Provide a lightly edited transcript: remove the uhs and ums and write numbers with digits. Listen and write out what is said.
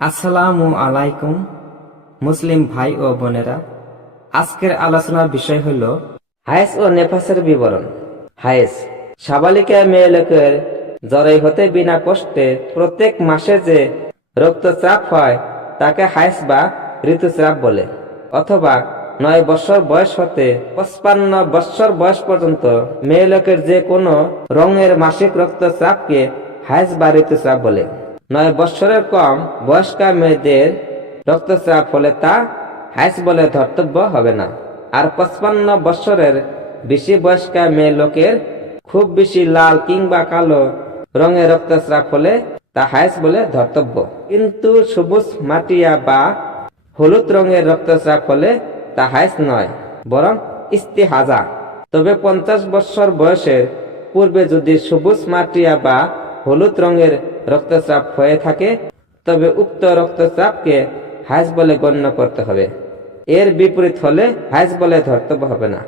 আসসালামু আলাইকুম মুসলিম ভাই ও বোনেরা, আজকের আলোচনার বিষয় হল হায়েস ও নেফাসের বিবরণ। হায়েস সাবালিকা মেয়ে লোকের জরাই হতে বিনা কষ্টে প্রত্যেক মাসে যে রক্তচাপ হয় তাকে হায়েস বা ঋতুস্রাব বলে, অথবা 9 বছর বয়স হতে 55 বছর বয়স পর্যন্ত মেয়ে লোকের যে কোনো রঙের মাসিক রক্তচাপকে হায়েস বা ঋতুস্রাব বলে। 9 বছরের কম বয়স্কা মেয়েদের রক্তস্রাব হলে তা হায়েস বলে ধর্তব্য হবে না। আর 55 বছরের বেশি বয়স্কা মেয়ে লোকের খুব বেশি লাল কিংবা কালো রঙের রক্তস্রাব হলে তা হায়েস বলে ধর্তব্য। কিন্তু সবুজ মাটিয়া বা হলুদ রঙের রক্তস্রাব হলে তা হায়েস নয়, বরং ইস্তিহাজা। তবে 50 বছর বয়সের পূর্বে যদি সবুজ মাটিয়া বা হলুদ রঙের রক্তস্রাব হয়ে থাকে তবে উক্ত রক্তস্রাবকে হায়েস বলে গণ্য করতে হবে। এর বিপরীত হলে হায়েস বলে ধর্তব্য হবে না।